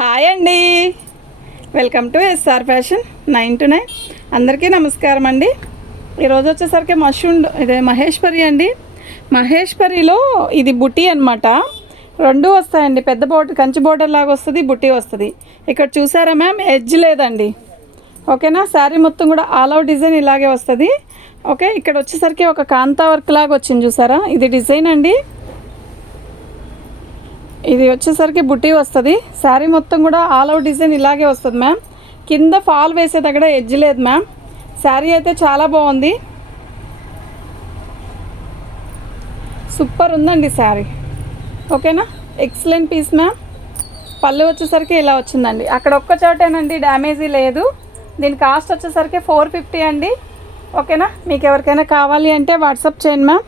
Hi అండి, welcome to SR fashion 9 to 9. అందరికీ నమస్కారం అండి. ఈరోజు వచ్చేసరికి ఇదే మహేశ్వరి అండి. మహేశ్వరిలో ఇది బుట్టి అనమాట. రెండు వస్తాయండి, పెద్ద బోర్డర్ కంచి బోర్డర్ లాగా వస్తుంది, బుట్టి వస్తుంది. ఇక్కడ చూసారా మ్యామ్, ఎడ్జ్ లేదండి. ఓకేనా, శారీ మొత్తం కూడా ఆల్ అవుట్ డిజైన్ ఇలాగే వస్తుంది. ఓకే, ఇక్కడ వచ్చేసరికి ఒక కాంతా వర్క్ లాగా వచ్చింది చూసారా, ఇది డిజైన్ అండి. ఇది వచ్చేసరికి బుట్టి వస్తుంది. శారీ మొత్తం కూడా ఆల్ అవుట్ డిజైన్ ఇలాగే వస్తుంది మ్యామ్. కింద ఫాల్ వేసే దగ్గర ఎడ్జ్ లేదు మ్యామ్. శారీ అయితే చాలా బాగుంది, సూపర్ ఉందండి శారీ. ఓకేనా, ఎక్సలెంట్ పీస్ మ్యామ్. పళ్ళు వచ్చేసరికి ఇలా వచ్చిందండి. అక్కడ ఒక్క చోటేనండి డ్యామేజీ లేదు. దీని కాస్ట్ వచ్చేసరికి 450 అండి. ఓకేనా, మీకు ఎవరికైనా కావాలి అంటే వాట్సాప్ చేయండి మ్యామ్.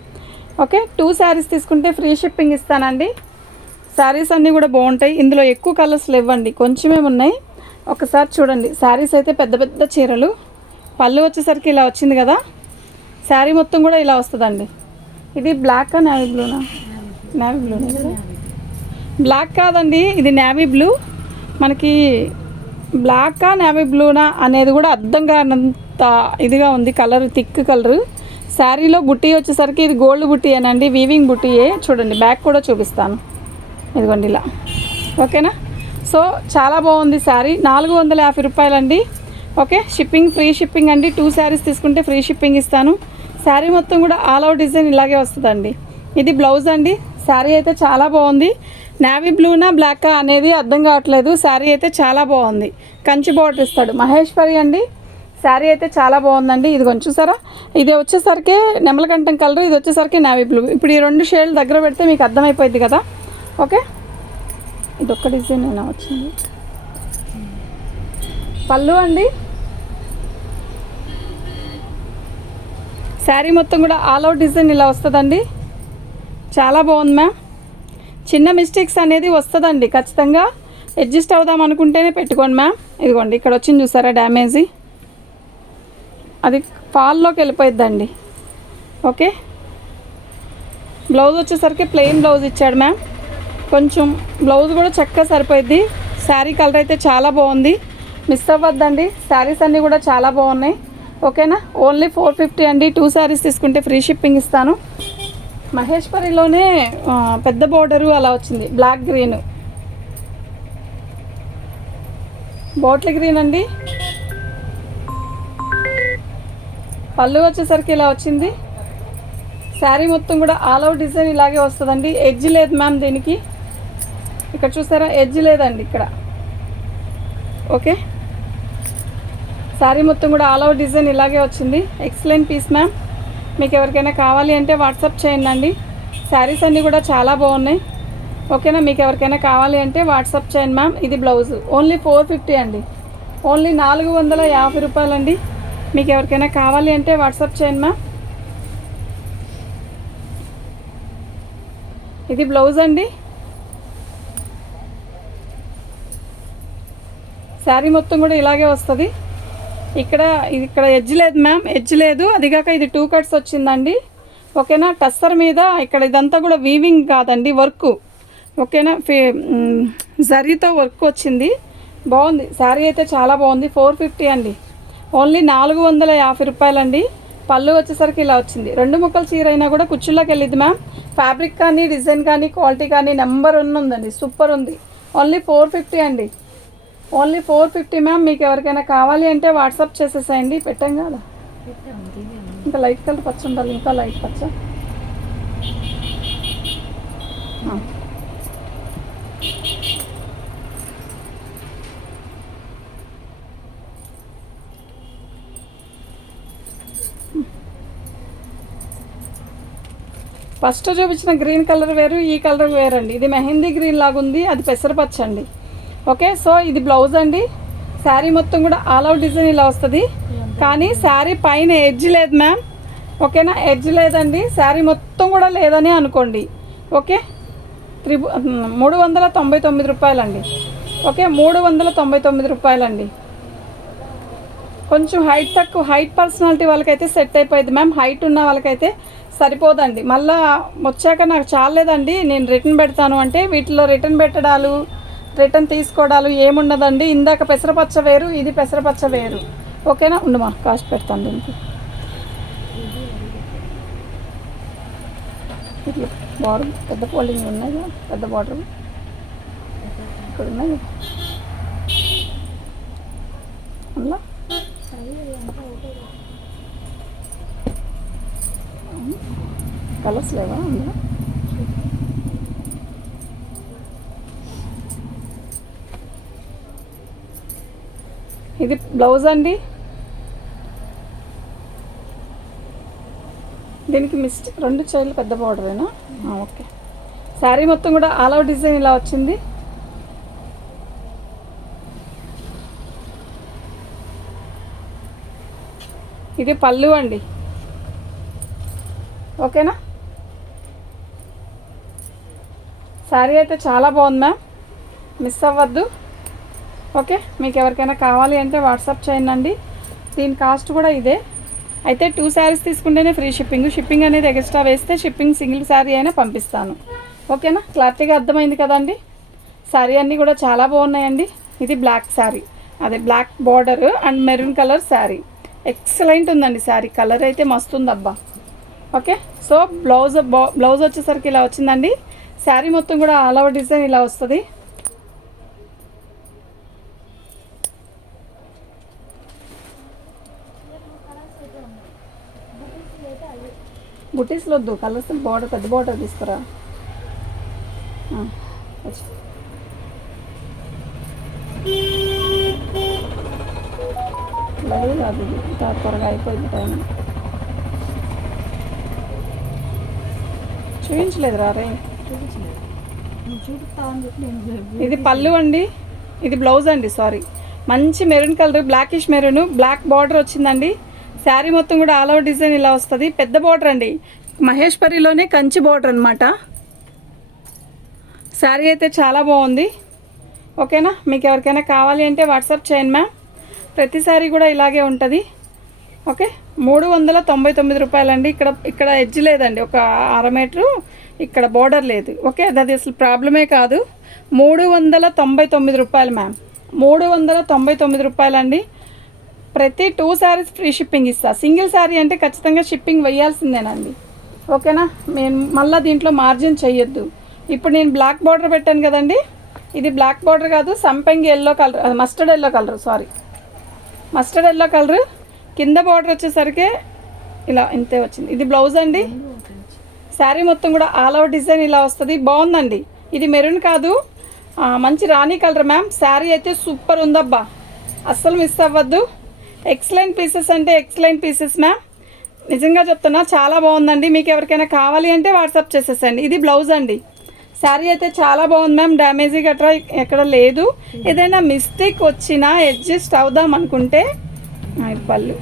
ఓకే, 2 శారీస్ తీసుకుంటే ఫ్రీ షిప్పింగ్ ఇస్తానండి. శారీస్ అన్నీ కూడా బాగుంటాయి. ఇందులో ఎక్కువ కలర్స్ లేవండి, కొంచెమే ఉన్నాయి. ఒకసారి చూడండి, శారీస్ అయితే పెద్ద పెద్ద చీరలు. పళ్ళు వచ్చేసరికి ఇలా వచ్చింది కదా, శారీ మొత్తం కూడా ఇలా వస్తుందండి. ఇది బ్లాకా నేవీ బ్లూనా? నేవీ బ్లూనా? బ్లాక్ కాదండి, ఇది నేవీ బ్లూ. మనకి బ్లాకా నేవీ బ్లూనా అనేది కూడా అర్థం కానంత ఇదిగా ఉంది. Colour thick colour. శారీలో బుట్టి వచ్చేసరికి ఇది గోల్డ్ బుట్టి అనండి, వీవింగ్ బుట్టియే. చూడండి, బ్యాక్ కూడా చూపిస్తాను, ఇదిగోండి ఇలా. ఓకేనా, సో చాలా బాగుంది శారీ. 450 రూపాయలండి. ఓకే, షిప్పింగ్ ఫ్రీ షిప్పింగ్ అండి. 2 శారీస్ తీసుకుంటే ఫ్రీ షిప్పింగ్ ఇస్తాను. శారీ మొత్తం కూడా ఆల్ అవుట్ డిజైన్ ఇలాగే వస్తుందండి. ఇది బ్లౌజ్ అండి. శారీ అయితే చాలా బాగుంది. నేవీ బ్లూనా బ్లాకా అనేది అర్థం కావట్లేదు. శారీ అయితే చాలా బాగుంది. కంచి బార్డర్ ఇస్తాడు మహేశ్వరి అండి. శారీ అయితే చాలా బాగుందండి. ఇది కొంచెం చూసారా, ఇది వచ్చేసరికి నెమలకంఠం కలర్, ఇది వచ్చేసరికి నేవీ బ్లూ. ఇప్పుడు ఈ 2 షేడ్లు దగ్గర పెడితే మీకు అర్థమైపోయింది కదా. ఓకే, ఇది ఒక్క డిజైన్ అయినా వచ్చింది. పళ్ళు అండి, శారీ మొత్తం కూడా ఆల్ అవుట్ డిజైన్ ఇలా వస్తుందండి. చాలా బాగుంది మ్యామ్. చిన్న మిస్టేక్స్ అనేది వస్తుందండి, ఖచ్చితంగా అడ్జస్ట్ అవుదాం అనుకుంటేనే పెట్టుకోండి మ్యామ్. ఇదిగోండి, ఇక్కడ వచ్చింది చూసారా డ్యామేజీ, అది ఫాల్లోకి వెళ్ళిపోయిద్దండి. ఓకే, బ్లౌజ్ వచ్చేసరికి ప్లెయిన్ బ్లౌజ్ ఇచ్చాడు మ్యామ్. కొంచెం బ్లౌజ్ కూడా చక్కగా సరిపోయిద్ది. శారీ కలర్ అయితే చాలా బాగుంది, మిస్ అవ్వద్దండి. శారీస్ అన్నీ కూడా చాలా బాగున్నాయి. ఓకేనా, ఓన్లీ 450 అండి. 2 శారీస్ తీసుకుంటే ఫ్రీ షిప్పింగ్ ఇస్తాను. మహేశ్వరిలోనే పెద్ద బోర్డరు అలా వచ్చింది, బ్లాక్ గ్రీన్, బాటిల్ గ్రీన్ అండి. పళ్ళు వచ్చేసరికి ఇలా వచ్చింది. శారీ మొత్తం కూడా ఆల్ అవుట్ డిజైన్ ఇలాగే వస్తుందండి. ఎడ్జ్ లేదు మ్యామ్ దీనికి. ఇక్కడ చూసారా, ఎడ్జ్ లేదండి ఇక్కడ. ఓకే, శారీ మొత్తం కూడా ఆల్ అవుట్ డిజైన్ ఇలాగే వచ్చింది. Excellent piece ma'am. మీకు ఎవరికైనా కావాలి అంటే వాట్సాప్ చేయండి అండి. శారీస్ అన్నీ కూడా చాలా బాగున్నాయి. ఓకేనా, మీకు ఎవరికైనా కావాలి అంటే వాట్సాప్ చేయండి మ్యామ్. ఇది బ్లౌజ్ ఓన్లీ 450 అండి, ఓన్లీ 450 రూపాయలండి. మీకు ఎవరికైనా కావాలి అంటే వాట్సాప్ చేయండి మ్యామ్. ఇది బ్లౌజ్ అండి. శారీ మొత్తం కూడా ఇలాగే వస్తుంది. ఇక్కడ ఎడ్జ్ లేదు మ్యామ్, ఎడ్జ్ లేదు. అదిగాక ఇది 2 కట్స్ వచ్చిందండి. ఓకేనా, టస్సర్ మీద ఇక్కడ ఇదంతా కూడా వీవింగ్ కాదండి, వర్క్. ఓకేనా, జరీతో వర్క్ వచ్చింది, బాగుంది. శారీ అయితే చాలా బాగుంది. 450 అండి, ఓన్లీ 450 రూపాయలండి. పళ్ళు వచ్చేసరికి ఇలా వచ్చింది. 2 ముక్కల చీర అయినా కూడా కుచ్చుల్లోకి వెళ్ళిద్ది మ్యామ్. ఫ్యాబ్రిక్ కానీ డిజైన్ కానీ క్వాలిటీ కానీ నెంబర్ 1 ఉందండి, సూపర్ ఉంది. ఓన్లీ 450 అండి, ఓన్లీ 450 మ్యామ్. మీకు ఎవరికైనా కావాలి అంటే వాట్సాప్ చేసేసాయండి. పెట్టాం కదా, ఇంకా లైట్ కలర్ పచ్చ ఉండాలి, ఇంకా లైట్ పచ్చ. ఫస్ట్ చూపించిన గ్రీన్ కలర్ వేరు, ఈ కలర్ వేరండి. ఇది మెహందీ గ్రీన్ లాగా ఉంది, అది పెసరపచ్చ అండి. ఓకే, సో ఇది బ్లౌజ్ అండి. శారీ మొత్తం కూడా ఆల్ అవుట్ డిజైన్ ఇలా వస్తుంది, కానీ శారీ పైన ఎడ్జ్ లేదు మ్యామ్. ఓకేనా, ఎడ్జ్ లేదండి. శారీ మొత్తం కూడా లేదని అనుకోండి. ఓకే, 399 రూపాయలండి. ఓకే, 399 రూపాయలండి. కొంచెం హైట్ పర్సనాలిటీ వాళ్ళకైతే సెట్ అయిపోయింది మ్యామ్. హైట్ ఉన్న వాళ్ళకైతే సరిపోదండి. మళ్ళీ వచ్చాక నాకు చాలేదండి, నేను రిటర్న్ పెడతాను అంటే వీటిలో రిటర్న్ పెట్టడాలు రిటర్న్ తీసుకోవడాలు ఏముండదండి. ఇందాక పెసరపచ్చ వేరు, ఇది పెసరపచ్చ వేరు. ఓకేనా, ఉండమా కాస్ట్ పెడతాను దీనికి. ఇట్లా బార్డర్ పెద్ద ఫోల్డింగ్ ఉన్నాయి, పెద్ద బార్డర్ ఇక్కడ ఉన్నాయి అందులో. కలర్స్ లేవా అందులో? ఇది బ్లౌజ్ అండి. దీనికి రెండు చైర్లు పెద్ద బార్డరేనా? ఓకే. శారీ మొత్తం కూడా ఆల్ ఓవర్ డిజైన్ ఇలా వచ్చింది. ఇది పళ్ళు అండి. ఓకేనా, శారీ అయితే చాలా బాగుంది మ్యామ్, మిస్ అవ్వద్దు. ఓకే, మీకు ఎవరికైనా కావాలి అంటే వాట్సాప్ చేయండి. దీని కాస్ట్ కూడా ఇదే. అయితే 2 శారీస్ తీసుకుంటేనే ఫ్రీ షిప్పింగ్ అనేది ఎక్స్ట్రా వేస్తే షిప్పింగ్ సింగిల్ శారీ అయినా పంపిస్తాను. ఓకేనా, క్లారిటీగా అర్థమైంది కదండి. శారీ అన్నీ కూడా చాలా బాగున్నాయండి. ఇది బ్లాక్ శారీ, అదే black border and maroon colour sari. Excellent ఉందండి శారీ, కలర్ అయితే మస్తు ఉంది అబ్బా. ఓకే, సో బ్లౌజ్ వచ్చేసరికి ఇలా వచ్చిందండి. శారీ మొత్తం కూడా ఆల్ ఓవర్ డిజైన్ ఇలా వస్తుంది. బుటీస్లో వద్దు, కలర్స్ బార్డర్ పెద్ద బార్డర్ తీసుకురా. లేదు అది త్వరగా అయిపోయింది టైం. చూపించలేదురా రే. ఇది పళ్ళు అండి, ఇది బ్లౌజ్ అండి. సారీ, మంచి maroon colour, blackish maroon, black border వచ్చిందండి. శారీ మొత్తం కూడా ఆల్ ఓవర్ డిజైన్ ఇలా వస్తుంది. పెద్ద బార్డర్ అండి, మహేశ్వరిలోనే కంచి బార్డర్ అనమాట. శారీ అయితే చాలా బాగుంది. ఓకేనా, మీకు ఎవరికైనా కావాలి అంటే వాట్సాప్ చేయండి మ్యామ్. ప్రతి శారీ కూడా ఇలాగే ఉంటుంది. ఓకే, 399 రూపాయలండి. ఇక్కడ ఎడ్జ్ లేదండి, ఒక 1/2 మీటరు ఇక్కడ బార్డర్ లేదు. ఓకే, అది అసలు ప్రాబ్లమే కాదు. 399 రూపాయలు మ్యామ్, 399 రూపాయలండి. ప్రతి 2 శారీస్ ఫ్రీ షిప్పింగ్ ఇస్తా. సింగిల్ శారీ అంటే ఖచ్చితంగా షిప్పింగ్ వేయాల్సిందేనండి. ఓకేనా, నేను మళ్ళీ దీంట్లో మార్జిన్ చెయ్యొద్దు. ఇప్పుడు నేను బ్లాక్ బార్డర్ పెట్టాను కదండి, ఇది బ్లాక్ బార్డర్ కాదు, సంపంగి yellow colour, mustard yellow colour, sorry mustard yellow colour. కింద బార్డర్ వచ్చేసరికి ఇలా ఇంతే వచ్చింది. ఇది బ్లౌజ్ అండి. శారీ మొత్తం కూడా ఆల్ ఓవర్ డిజైన్ ఇలా వస్తుంది. బాగుందండి. ఇది మెరూన్ కాదు, మంచి రాణి కలర్ మ్యామ్. శారీ అయితే సూపర్ ఉందబ్బా, అస్సలు మిస్ అవ్వద్దు. ఎక్సలెంట్ పీసెస్ అంటే ఎక్సలెంట్ పీసెస్ మ్యామ్, నిజంగా చెప్తున్నా చాలా బాగుందండి. మీకు ఎవరికైనా కావాలి అంటే వాట్సాప్ చేసేసండి. ఇది బ్లౌజ్ అండి. శారీ అయితే చాలా బాగుంది మ్యామ్, డ్యామేజీ గట్రా ఎక్కడ లేదు. ఏదైనా మిస్టేక్ వచ్చినా అడ్జస్ట్ అవుదాం అనుకుంటే, ఇది పళ్ళు,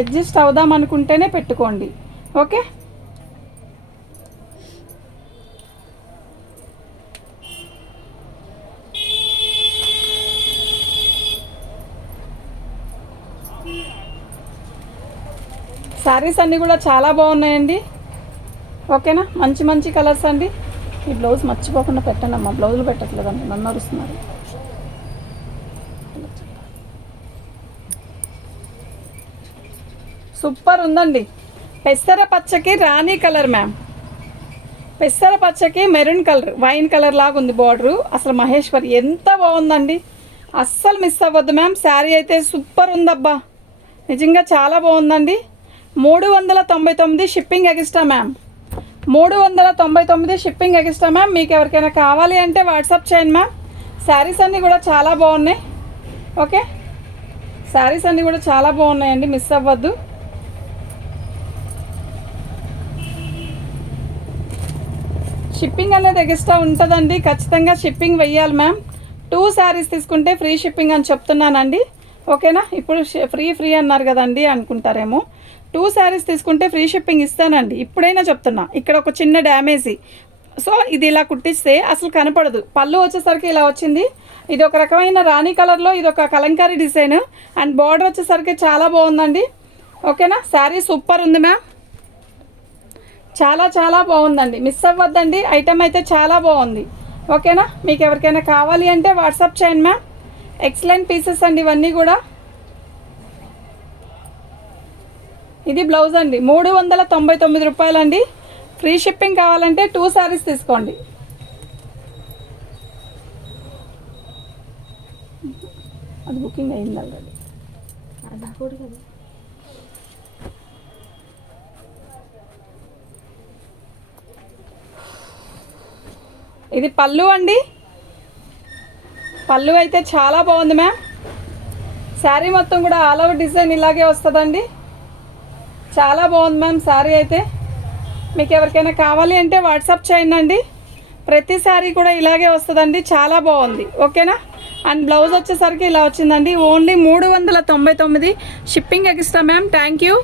అడ్జస్ట్ అవుదాం అనుకుంటేనే పెట్టుకోండి. ఓకే, శారీస్ అన్నీ కూడా చాలా బాగున్నాయండి. ఓకేనా, మంచి మంచి కలర్స్ అండి. ఈ బ్లౌజ్ మర్చిపోకుండా పెట్టండి అమ్మా, బ్లౌజులు పెట్టట్లేదండి, నన్ను అరుస్తున్నారు. సూపర్ ఉందండి. పెసర పచ్చకి రాణి కలర్ మ్యామ్, పెసర పచ్చకి మెరూన్ కలర్, వైన్ కలర్ లాగా ఉంది బార్డరు. అసలు మహేశ్వరి ఎంత బాగుందండి, అస్సలు మిస్ అవ్వద్దు మ్యామ్. శారీ అయితే సూపర్ ఉందబ్బా, నిజంగా చాలా బాగుందండి. 399 shipping extra ma'am, 399 shipping extra ma'am. మీకు ఎవరికైనా కావాలి అంటే వాట్సాప్ చేయండి మ్యామ్. శారీస్ అన్నీ కూడా చాలా బాగున్నాయి. ఓకే, శారీస్ అన్నీ కూడా చాలా బాగున్నాయండి, మిస్ అవ్వద్దు. షిప్పింగ్ అనేది ఎక్స్ట్రా ఉంటుందండి, ఖచ్చితంగా షిప్పింగ్ వెయ్యాలి మ్యామ్. 2 శారీస్ తీసుకుంటే ఫ్రీ షిప్పింగ్ అని చెప్తున్నానండి. ఓకేనా, ఇప్పుడు ఫ్రీ అన్నారు కదండి అనుకుంటారేమో. 2 శారీస్ తీసుకుంటే ఫ్రీ షిప్పింగ్ ఇస్తానండి, ఇప్పుడైనా చెప్తున్నా. ఇక్కడ ఒక చిన్న డ్యామేజీ, సో ఇది ఇలా కుట్టిస్తే అసలు కనపడదు. పళ్ళు వచ్చేసరికి ఇలా వచ్చింది. ఇది ఒక రకమైన రాణి కలర్లో, ఇది ఒక కలంకారీ డిజైన్ అండ్ బార్డర్ వచ్చేసరికి చాలా బాగుందండి. ఓకేనా, శారీ సూపర్ ఉంది మ్యామ్, చాలా చాలా బాగుందండి, మిస్ అవ్వద్దండి. ఐటమ్ అయితే చాలా బాగుంది. ఓకేనా? మీకు ఎవరికైనా కావాలి అంటే వాట్సాప్ చేయండి మ్యామ్. ఎక్సలెంట్ పీసెస్ అండి ఇవన్నీ కూడా. ఇది బ్లౌజ్ అండి, 399 రూపాయలండి. ఫ్రీ షిప్పింగ్ కావాలంటే 2 శారీస్ తీసుకోండి. అది బుకింగ్ అయింది ఆల్రెడీ. ఇది పళ్ళు అండి. పళ్ళు అయితే చాలా బాగుంది మ్యామ్. శారీ మొత్తం కూడా ఆల్ ఓవర్ డిజైన్ ఇలాగే వస్తుందండి. చాలా బాగుంది మ్యామ్ శారీ అయితే. మీకు ఎవరికైనా కావాలి అంటే వాట్సాప్ చేయండి. ప్రతి శారీ కూడా ఇలాగే వస్తుందండి, చాలా బాగుంది. ఓకేనా? అండ్ బ్లౌజ్ వచ్చేసరికి ఇలా వచ్చిందండి. Only 399 shipping extra ma'am. Thank you.